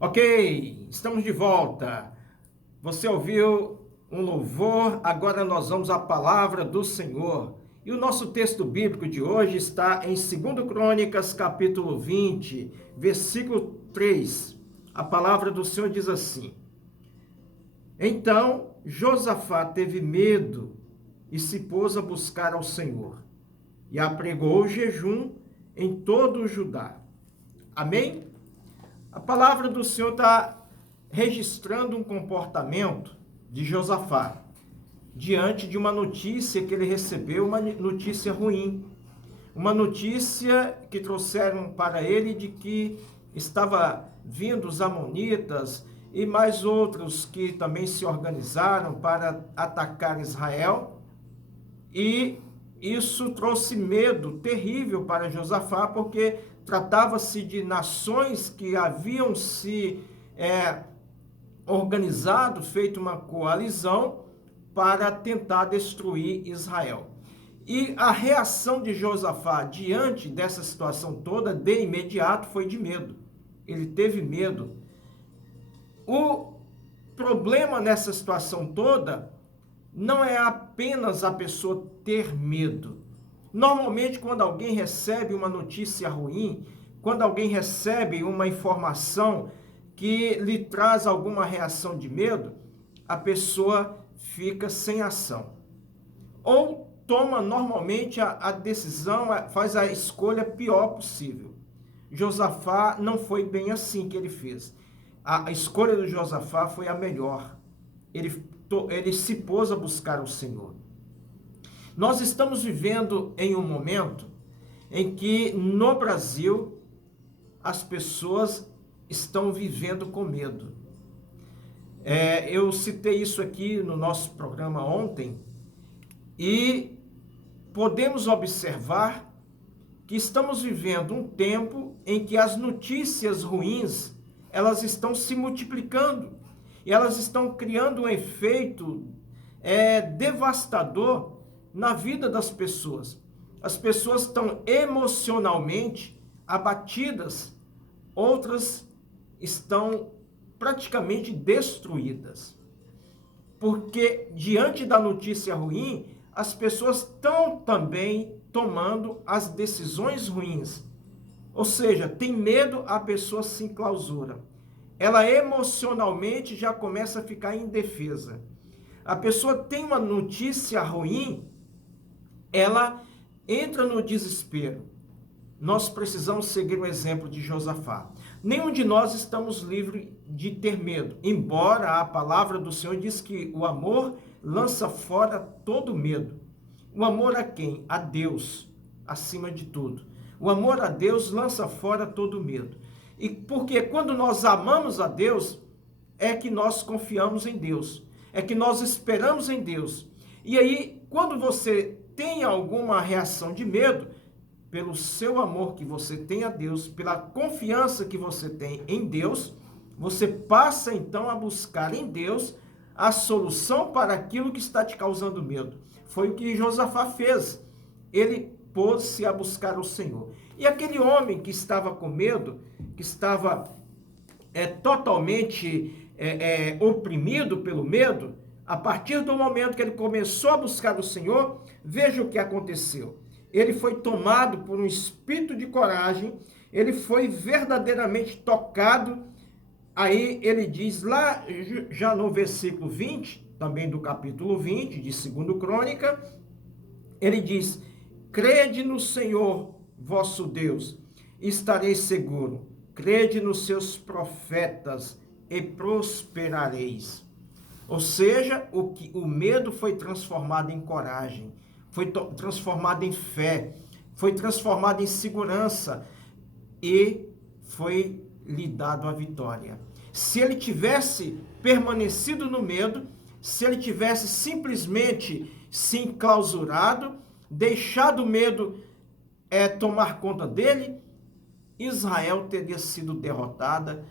Ok, estamos de volta. Você ouviu um louvor, agora nós vamos à palavra do Senhor. E o nosso texto bíblico de hoje está em 2 Crônicas, capítulo 20, versículo 3. A palavra do Senhor diz assim: Então Josafá teve medo e se pôs a buscar ao Senhor, e apregou o jejum em todo o Judá. Amém? A palavra do Senhor está registrando um comportamento de Josafá diante de uma notícia que ele recebeu, uma notícia ruim, uma notícia que trouxeram para ele de que estava vindo os amonitas e mais outros que também se organizaram para atacar Israel, e isso trouxe medo terrível para Josafá, porque tratava-se de nações que haviam se organizado, feito uma coalizão para tentar destruir Israel. E a reação de Josafá diante dessa situação toda, de imediato, foi de medo. Ele teve medo. O problema nessa situação toda não é apenas a pessoa ter medo. Normalmente, quando alguém recebe uma notícia ruim, quando alguém recebe uma informação que lhe traz alguma reação de medo, a pessoa fica sem ação. Ou toma normalmente a decisão, faz a escolha pior possível. Josafá não foi bem assim que ele fez. A escolha do Josafá foi a melhor. Ele se pôs a buscar o Senhor. Nós estamos vivendo em um momento em que no Brasil as pessoas estão vivendo com medo. Eu citei isso aqui no nosso programa ontem e podemos observar que estamos vivendo um tempo em que as notícias ruins, elas estão se multiplicando e elas estão criando um efeito devastador na vida das pessoas. As pessoas estão emocionalmente abatidas, outras estão praticamente destruídas. Porque diante da notícia ruim, as pessoas estão também tomando as decisões ruins. Ou seja, tem medo, a pessoa se enclausura. Ela emocionalmente já começa a ficar indefesa. A pessoa tem uma notícia ruim, ela entra no desespero. Nós precisamos seguir o exemplo de Josafá. Nenhum de nós estamos livres de ter medo, embora a palavra do Senhor diz que o amor lança fora todo medo. O amor a quem? A Deus, acima de tudo. O amor a Deus lança fora todo medo. E porque quando nós amamos a Deus, é que nós confiamos em Deus, é que nós esperamos em Deus. E aí, quando você tem alguma reação de medo, pelo seu amor que você tem a Deus, pela confiança que você tem em Deus, você passa então a buscar em Deus a solução para aquilo que está te causando medo. Foi o que Josafá fez. Ele pôs-se a buscar o Senhor. E aquele homem que estava com medo, que estava totalmente oprimido pelo medo, a partir do momento que ele começou a buscar o Senhor, veja o que aconteceu. Ele foi tomado por um espírito de coragem, ele foi verdadeiramente tocado. Aí ele diz lá, já no versículo 20, também do capítulo 20, de 2 Crônica, ele diz: crede no Senhor vosso Deus, estareis seguro, crede nos seus profetas e prosperareis. Ou seja, o medo foi transformado em coragem, foi transformado em fé, foi transformado em segurança e foi lhe dado a vitória. Se ele tivesse permanecido no medo, se ele tivesse simplesmente se enclausurado, deixado o medo tomar conta dele, Israel teria sido derrotada.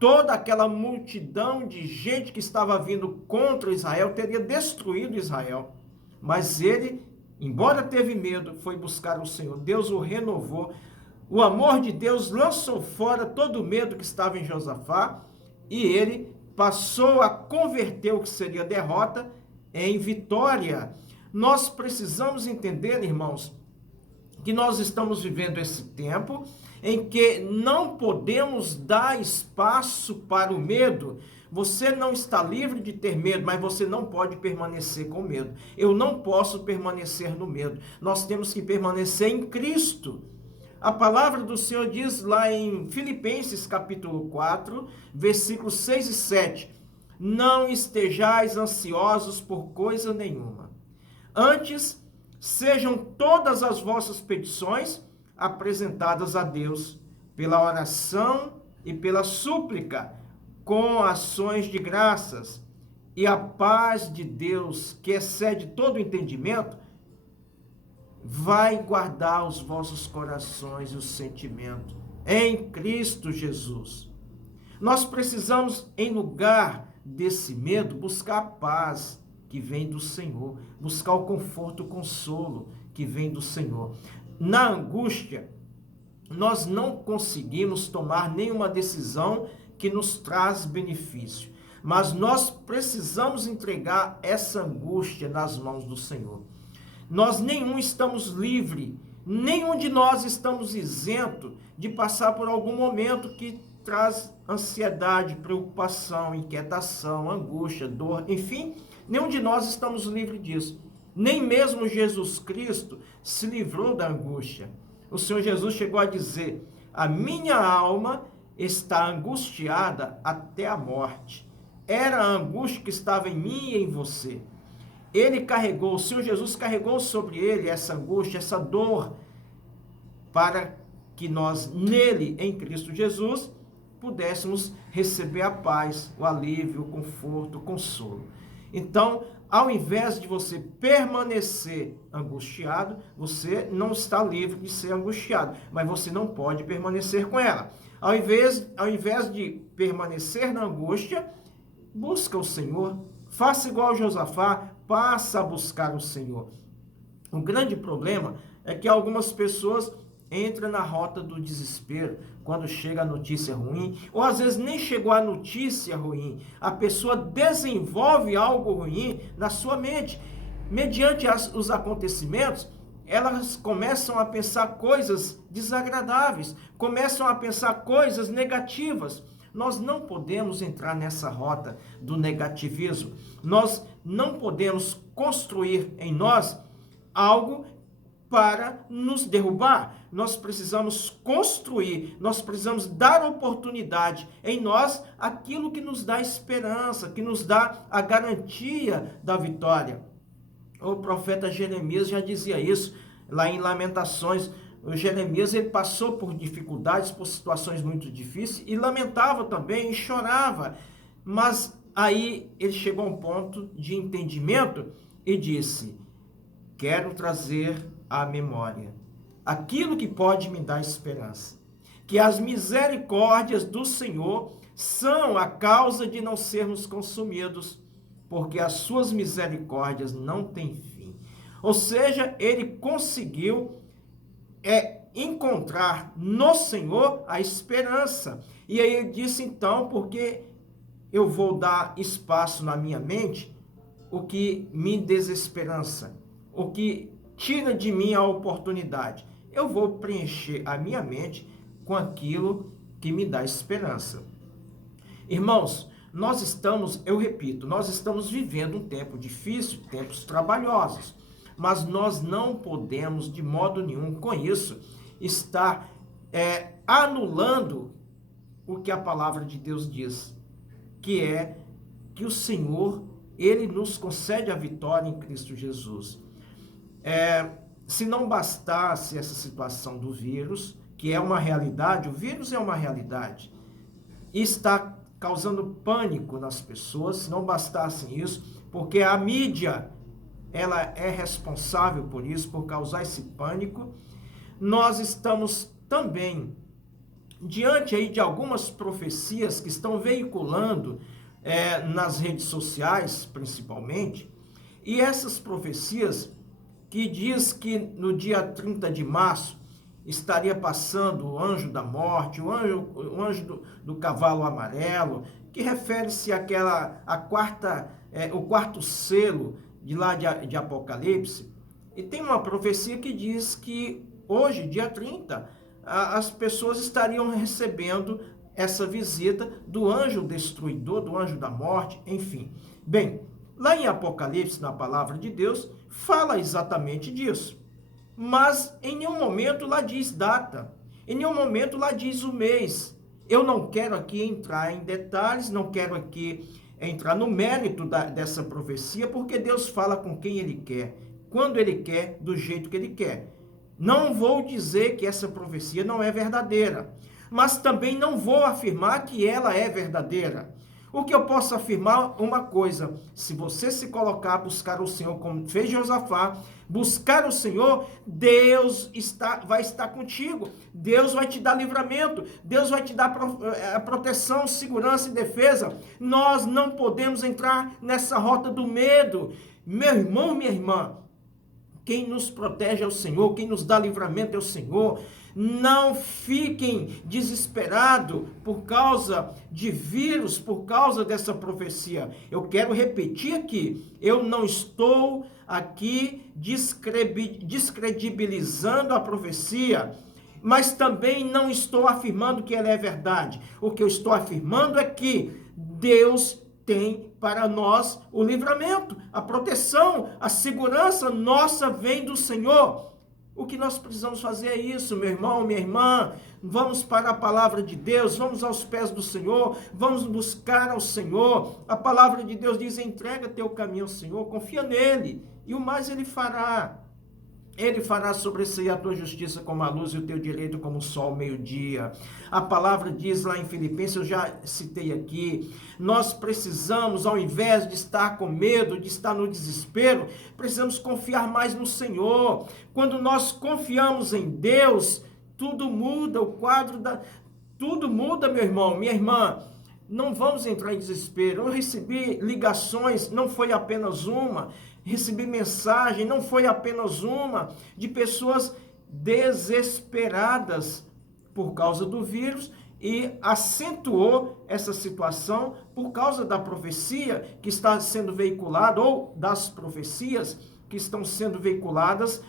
Toda aquela multidão de gente que estava vindo contra Israel teria destruído Israel. Mas ele, embora teve medo, foi buscar o Senhor. Deus o renovou. O amor de Deus lançou fora todo o medo que estava em Josafá e ele passou a converter o que seria derrota em vitória. Nós precisamos entender, irmãos, que nós estamos vivendo esse tempo em que não podemos dar espaço para o medo. Você não está livre de ter medo, mas você não pode permanecer com medo. Eu não posso permanecer no medo. Nós temos que permanecer em Cristo. A palavra do Senhor diz lá em Filipenses capítulo 4, versículos 6 e 7. Não estejais ansiosos por coisa nenhuma. Antes, sejam todas as vossas petições apresentadas a Deus pela oração e pela súplica, com ações de graças. E a paz de Deus, que excede todo entendimento, vai guardar os vossos corações e os sentimentos em Cristo Jesus. Nós precisamos, em lugar desse medo, buscar a paz que vem do Senhor, buscar o conforto, o consolo que vem do Senhor. Na angústia, nós não conseguimos tomar nenhuma decisão que nos traz benefício, mas nós precisamos entregar essa angústia nas mãos do Senhor. Nós nenhum estamos livres, nenhum de nós estamos isento de passar por algum momento que traz ansiedade, preocupação, inquietação, angústia, dor, enfim, nenhum de nós estamos livres disso. Nem mesmo Jesus Cristo se livrou da angústia. O Senhor Jesus chegou a dizer: a minha alma está angustiada até a morte. Era a angústia que estava em mim e em você. Ele carregou, o Senhor Jesus carregou sobre ele essa angústia, essa dor, para que nós, nele, em Cristo Jesus, pudéssemos receber a paz, o alívio, o conforto, o consolo. Então, ao invés de você permanecer angustiado, você não está livre de ser angustiado, mas você não pode permanecer com ela. Ao invés de permanecer na angústia, busca o Senhor, faça igual Josafá, passa a buscar o Senhor. O grande problema é que algumas pessoas entram na rota do desespero quando chega a notícia ruim, ou às vezes nem chegou a notícia ruim, a pessoa desenvolve algo ruim na sua mente. Mediante os acontecimentos, elas começam a pensar coisas desagradáveis, começam a pensar coisas negativas. Nós não podemos entrar nessa rota do negativismo. Nós não podemos construir em nós algo para nos derrubar. Nós precisamos construir, nós precisamos dar oportunidade em nós aquilo que nos dá esperança, que nos dá a garantia da vitória. O profeta Jeremias já dizia isso lá em Lamentações. O Jeremias, ele passou por dificuldades, por situações muito difíceis e lamentava também e chorava. Mas aí ele chegou a um ponto de entendimento e disse: quero trazer à memória aquilo que pode me dar esperança, que as misericórdias do Senhor são a causa de não sermos consumidos, porque as suas misericórdias não têm fim. Ou seja, ele conseguiu encontrar no Senhor a esperança. E aí ele disse: então, porque eu vou dar espaço na minha mente o que me desesperança, o que tira de mim a oportunidade. Eu vou preencher a minha mente com aquilo que me dá esperança. Irmãos, nós estamos, eu repito, nós estamos vivendo um tempo difícil, tempos trabalhosos, mas nós não podemos de modo nenhum com isso estar anulando o que a palavra de Deus diz, que é que o Senhor, ele nos concede a vitória em Cristo Jesus. Se não bastasse essa situação do vírus, que é uma realidade, o vírus é uma realidade, e está causando pânico nas pessoas, se não bastasse isso, porque a mídia, ela é responsável por isso, por causar esse pânico, nós estamos também diante aí de algumas profecias que estão veiculando nas redes sociais, principalmente, e essas profecias que diz que no dia 30 de março estaria passando o anjo da morte, o anjo do cavalo amarelo, que refere-se o quarto selo de lá de Apocalipse. E tem uma profecia que diz que hoje, dia 30, as pessoas estariam recebendo essa visita do anjo destruidor, do anjo da morte, enfim. Bem, lá em Apocalipse, na palavra de Deus, fala exatamente disso. Mas em nenhum momento lá diz data, em nenhum momento lá diz o mês. Eu não quero aqui entrar em detalhes, não quero aqui entrar no mérito dessa profecia, porque Deus fala com quem Ele quer, quando Ele quer, do jeito que Ele quer. Não vou dizer que essa profecia não é verdadeira, mas também não vou afirmar que ela é verdadeira. O que eu posso afirmar uma coisa: se você se colocar a buscar o Senhor, como fez Josafá, buscar o Senhor, Deus vai estar contigo, Deus vai te dar livramento, Deus vai te dar proteção, segurança e defesa. Nós não podemos entrar nessa rota do medo. Meu irmão, minha irmã, quem nos protege é o Senhor, quem nos dá livramento é o Senhor. Não fiquem desesperados por causa de vírus, por causa dessa profecia. Eu quero repetir aqui, eu não estou aqui descredibilizando a profecia, mas também não estou afirmando que ela é verdade. O que eu estou afirmando é que Deus tem para nós o livramento, a proteção, a segurança nossa vem do Senhor. O que nós precisamos fazer é isso, meu irmão, minha irmã. Vamos para a palavra de Deus, vamos aos pés do Senhor, vamos buscar ao Senhor. A palavra de Deus diz: entrega teu caminho ao Senhor, confia nele, e o mais ele fará. Ele fará sobressair a tua justiça como a luz e o teu direito como o sol ao meio-dia. A palavra diz lá em Filipenses, eu já citei aqui, nós precisamos, ao invés de estar com medo, de estar no desespero, precisamos confiar mais no Senhor. Quando nós confiamos em Deus, tudo muda, tudo muda, meu irmão, minha irmã. Não vamos entrar em desespero. Eu recebi ligações, não foi apenas uma, recebi mensagem, não foi apenas uma, de pessoas desesperadas por causa do vírus, e acentuou essa situação por causa da profecia que está sendo veiculada, ou das profecias que estão sendo veiculadas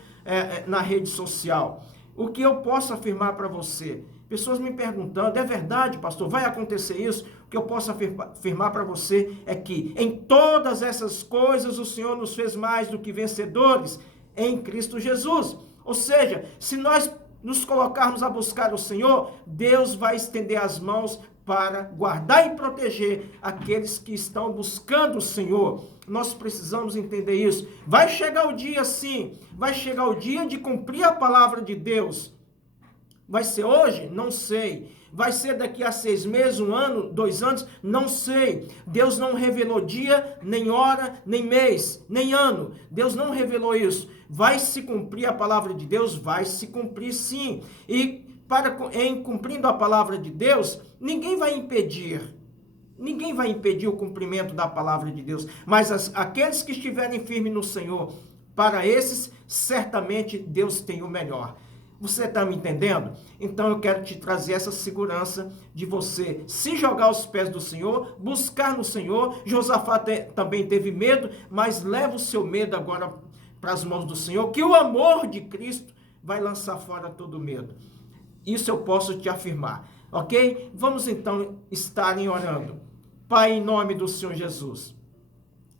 na rede social. O que eu posso afirmar para você? Pessoas me perguntando: é verdade, pastor, vai acontecer isso? O que eu posso afirmar para você é que em todas essas coisas o Senhor nos fez mais do que vencedores em Cristo Jesus. Ou seja, se nós nos colocarmos a buscar o Senhor, Deus vai estender as mãos para guardar e proteger aqueles que estão buscando o Senhor. Nós precisamos entender isso. Vai chegar o dia, sim, vai chegar o dia de cumprir a palavra de Deus. Vai ser hoje? Não sei. Vai ser daqui a 6 meses, 1 ano, 2 anos? Não sei. Deus não revelou dia, nem hora, nem mês, nem ano. Deus não revelou isso. Vai se cumprir a palavra de Deus? Vai se cumprir, sim. E em cumprindo a palavra de Deus, ninguém vai impedir o cumprimento da palavra de Deus. Mas aqueles que estiverem firmes no Senhor, para esses, certamente Deus tem o melhor. Você está me entendendo? Então eu quero te trazer essa segurança de você se jogar aos pés do Senhor, buscar no Senhor. Josafá também teve medo, mas leva o seu medo agora para as mãos do Senhor, que o amor de Cristo vai lançar fora todo medo. Isso eu posso te afirmar, ok? Vamos então estar orando. Pai, em nome do Senhor Jesus,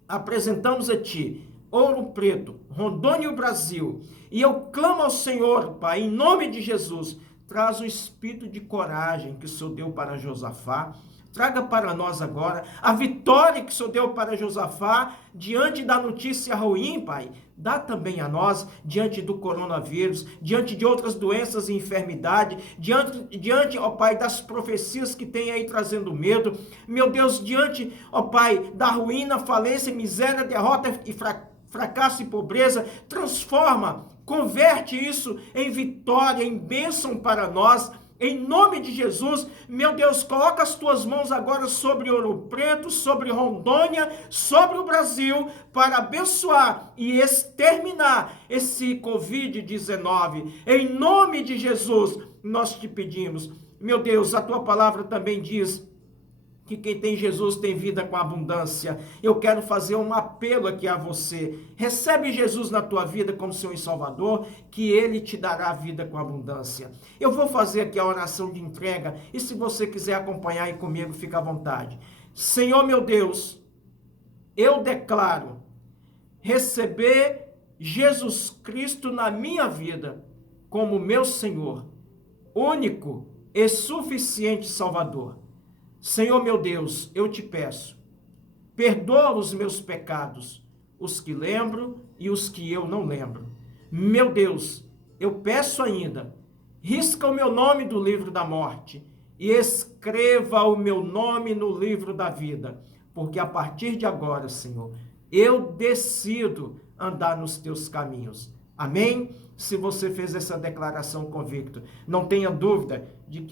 apresentamos a Ti Ouro Preto, Rondônia e o Brasil, e eu clamo ao Senhor, Pai, em nome de Jesus, traz o espírito de coragem que o Senhor deu para Josafá, traga para nós agora a vitória que o Senhor deu para Josafá diante da notícia ruim, Pai. Dá também a nós, diante do coronavírus, diante de outras doenças e enfermidade, diante, ó Pai, das profecias que tem aí trazendo medo. Meu Deus, diante, ó Pai, da ruína, falência, miséria, derrota e fracasso e pobreza, transforma, converte isso em vitória, em bênção para nós, Em nome de Jesus, meu Deus, coloca as tuas mãos agora sobre Ouro Preto, sobre Rondônia, sobre o Brasil, para abençoar e exterminar esse Covid-19. Em nome de Jesus, nós te pedimos. Meu Deus, a tua palavra também diz que quem tem Jesus tem vida com abundância. Eu quero fazer um apelo aqui a você. Recebe Jesus na tua vida como Senhor e Salvador, que Ele te dará vida com abundância. Eu vou fazer aqui a oração de entrega, e se você quiser acompanhar aí comigo, fica à vontade. Senhor meu Deus, eu declaro receber Jesus Cristo na minha vida como meu Senhor, único e suficiente Salvador. Senhor meu Deus, eu te peço, perdoa os meus pecados, os que lembro e os que eu não lembro. Meu Deus, eu peço ainda, risca o meu nome do livro da morte e escreva o meu nome no livro da vida, porque a partir de agora, Senhor, eu decido andar nos teus caminhos. Amém? Se você fez essa declaração convicto, não tenha dúvida de que